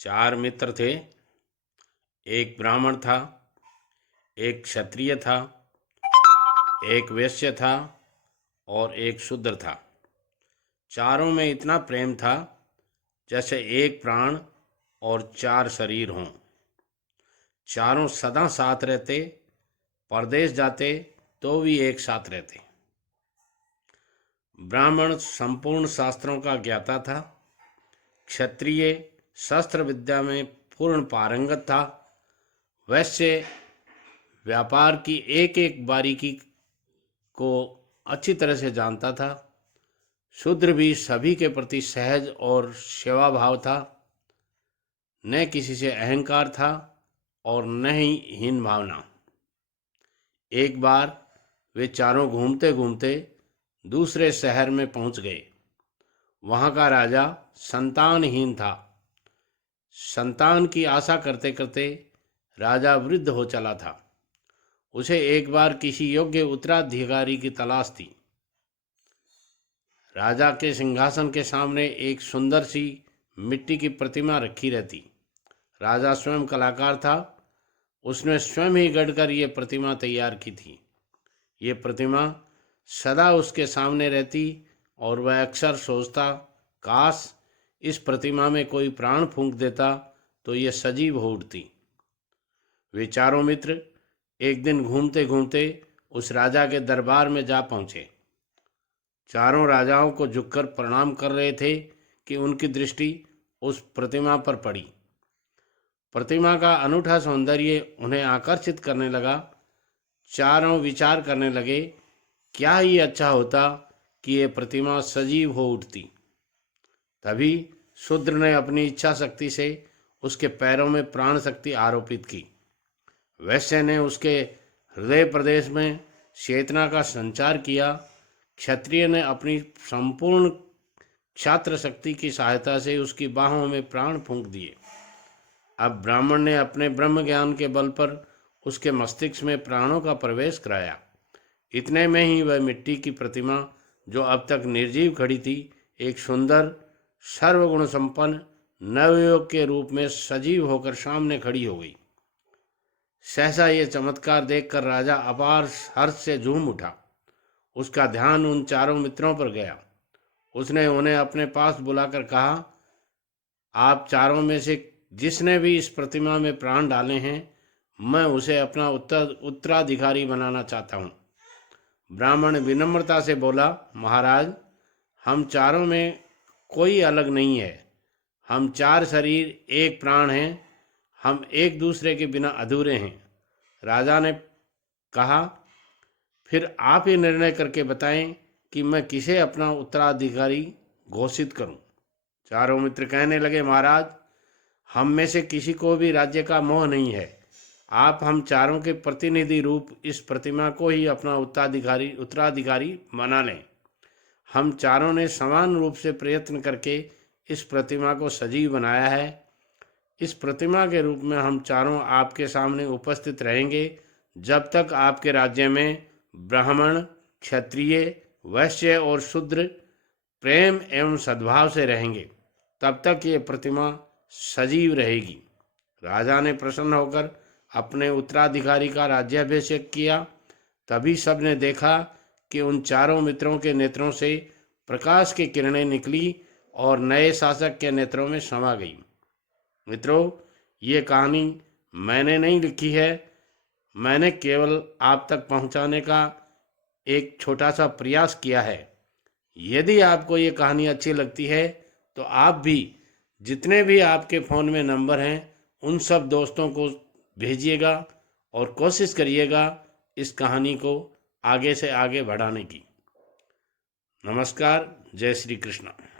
चार मित्र थे। एक ब्राह्मण था, एक क्षत्रिय था, एक वैश्य था और एक शूद्र था। चारों में इतना प्रेम था जैसे एक प्राण और चार शरीर हों। चारों सदा साथ रहते, परदेश जाते तो भी एक साथ रहते। ब्राह्मण संपूर्ण शास्त्रों का ज्ञाता था। क्षत्रिय शस्त्र विद्या में पूर्ण पारंगत था। वैश्य व्यापार की एक एक बारीकी को अच्छी तरह से जानता था। शूद्र भी सभी के प्रति सहज और सेवा भाव था। न किसी से अहंकार था और न ही हीन भावना। एक बार वे चारों घूमते घूमते दूसरे शहर में पहुंच गए। वहां का राजा संतानहीन था। संतान की आशा करते करते राजा वृद्ध हो चला था। उसे एक बार किसी योग्य उत्तराधिकारी की तलाश थी। राजा के सिंहासन के सामने एक सुंदर सी मिट्टी की प्रतिमा रखी रहती। राजा स्वयं कलाकार था। उसने स्वयं ही गढ़कर ये प्रतिमा तैयार की थी। ये प्रतिमा सदा उसके सामने रहती और वह अक्सर सोचता, काश इस प्रतिमा में कोई प्राण फूंक देता तो ये सजीव हो उठती। वे चारों मित्र एक दिन घूमते घूमते उस राजा के दरबार में जा पहुंचे। चारों राजाओं को झुककर प्रणाम कर रहे थे कि उनकी दृष्टि उस प्रतिमा पर पड़ी। प्रतिमा का अनूठा सौंदर्य उन्हें आकर्षित करने लगा। चारों विचार करने लगे, क्या ही अच्छा होता कि ये प्रतिमा सजीव हो उठती। तभी शूद्र ने अपनी इच्छा शक्ति से उसके पैरों में प्राण शक्ति आरोपित की। वैश्य ने उसके हृदय प्रदेश में चेतना का संचार किया। क्षत्रिय ने अपनी संपूर्ण क्षात्र शक्ति की सहायता से उसकी बाहों में प्राण फूंक दिए। अब ब्राह्मण ने अपने ब्रह्म ज्ञान के बल पर उसके मस्तिष्क में प्राणों का प्रवेश कराया। इतने में ही वह मिट्टी की प्रतिमा, जो अब तक निर्जीव खड़ी थी, एक सुंदर सर्वगुण संपन्न नवयुवक के रूप में सजीव होकर सामने खड़ी हो गई। सहसा ये चमत्कार देखकर राजा अपार हर्ष से झूम उठा। उसका ध्यान उन चारों मित्रों पर गया। उसने उन्हें अपने पास बुलाकर कहा, आप चारों में से जिसने भी इस प्रतिमा में प्राण डाले हैं, मैं उसे अपना उत्तराधिकारी बनाना चाहता हूँ। ब्राह्मण विनम्रता से बोला, महाराज, हम चारों में कोई अलग नहीं है। हम चार शरीर एक प्राण हैं। हम एक दूसरे के बिना अधूरे हैं। राजा ने कहा, फिर आप ये निर्णय करके बताएं कि मैं किसे अपना उत्तराधिकारी घोषित करूं। चारों मित्र कहने लगे, महाराज, हम में से किसी को भी राज्य का मोह नहीं है। आप हम चारों के प्रतिनिधि रूप इस प्रतिमा को ही अपना उत्तराधिकारी बना लें। हम चारों ने समान रूप से प्रयत्न करके इस प्रतिमा को सजीव बनाया है। इस प्रतिमा के रूप में हम चारों आपके सामने उपस्थित रहेंगे जब तक आपके राज्य में ब्राह्मण, क्षत्रिय, वैश्य और शूद्र प्रेम एवं सद्भाव से रहेंगे। तब तक ये प्रतिमा सजीव रहेगी। राजा ने प्रसन्न होकर अपने उत्तराधिकारी का राज्याभिषेक किया। तभी सबने देखा कि उन चारों मित्रों के नेत्रों से प्रकाश की किरणें निकली और नए शासक के नेत्रों में समा गई। मित्रों, ये कहानी मैंने नहीं लिखी है। मैंने केवल आप तक पहुंचाने का एक छोटा सा प्रयास किया है। यदि आपको ये कहानी अच्छी लगती है तो आप भी, जितने भी आपके फ़ोन में नंबर हैं, उन सब दोस्तों को भेजिएगा और कोशिश करिएगा इस कहानी को आगे से आगे बढ़ाने की। नमस्कार। जय श्री कृष्ण।